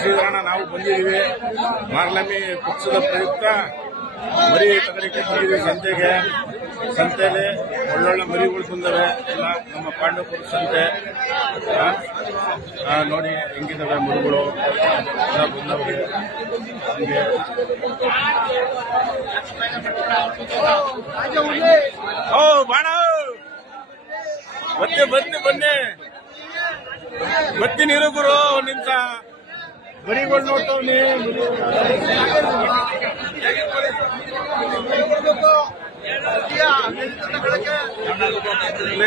ಶ್ರೀಧರಣ್ಣ ನಾವು ಬಂದಿದ್ದೀವಿ. ಮಾರ್ಲಮಿ ಪಕ್ಷದ ಪ್ರಯುಕ್ತ ಮರಿ ತಗಲಿಕ್ಕೆ ಬಂದಿದ್ದೀವಿ ಸಂತೆಯಲ್ಲಿ ಒಳ್ಳೊಳ್ಳೆ ಮರಿಗಳು ಬಂದವೆ. ಎಲ್ಲ ನಮ್ಮ ಪಾಂಡವಪುರ ಸಂತೆ ನೋಡಿ ಹೆಂಗಿದ್ದಾವೆ ಮರಿಗಳು ಎಲ್ಲ ಬಂದವ್ರೆ. ಹಂಗೆ ಓ ಬಾಣ ಬನ್ನಿ ಬರ್ತೀನಿ ಇರು ಗುರು ನಿಂತ ಮರಿಗಳು ನೋಡ್ತಾವ್ನಿ.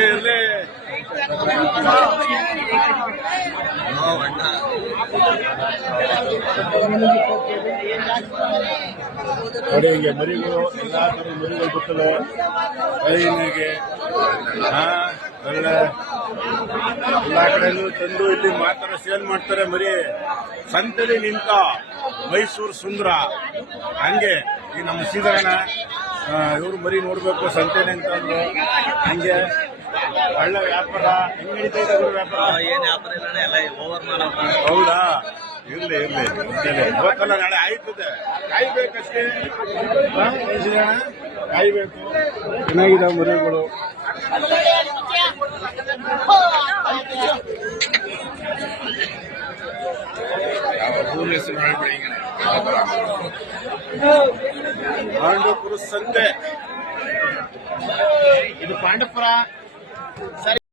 ಇರ್ಲಿ ನೋಡಿ ಹಿಂಗೆ ಮರಿಗಳು ಎಲ್ಲಾ ತರ ಮರಿಗಳು ಬರ್ತವೆ. ಕೈನಿಗೆ ಒಳ್ಳೆ ಎಲ್ಲಾ ಕಡೆನೂ ತಂದು ಇಲ್ಲಿ ಮಾತ್ರ ಸೇಲ್ ಮಾಡ್ತಾರೆ. ಮರಿ ಸಂತೆಲಿ ನಿಂತ ಮೈಸೂರು ಸುಂದರ ಹಂಗೆ ಈ ನಮ್ಮ ಶ್ರೀಧರಣ್ಣ ಇವ್ರು ಮರಿ ನೋಡ್ಬೇಕು ಸಂತೆನೆ ಅಂತಂದ್ರು. ಹಂಗೆ ಒಳ್ಳೆ ವ್ಯಾಪಾರ ಹೆಂಗ್ ನಡೀತಾ ಇದೆ ವ್ಯಾಪಾರ? ಏನ್ ವ್ಯಾಪಾರ ಇಲ್ಲ, ಎಲ್ಲ ಓವರ್ ಮಾಡೋದು. ಹೌದಾ? ಇರ್ಲಿ ಇವತ್ತಲ್ಲ ನಾಳೆ ಆಯ್ತದೆ, ಕಾಯ್ಬೇಕಷ್ಟೇ. ಕಾಯ್ಬೇಕು. ಚೆನ್ನಾಗಿದ್ದಾವೆ ಮರಿಗಳು. ಪಾಂಡವಪುರ ಸಂತೆ, ಇದು ಪಾಂಡವಪುರ.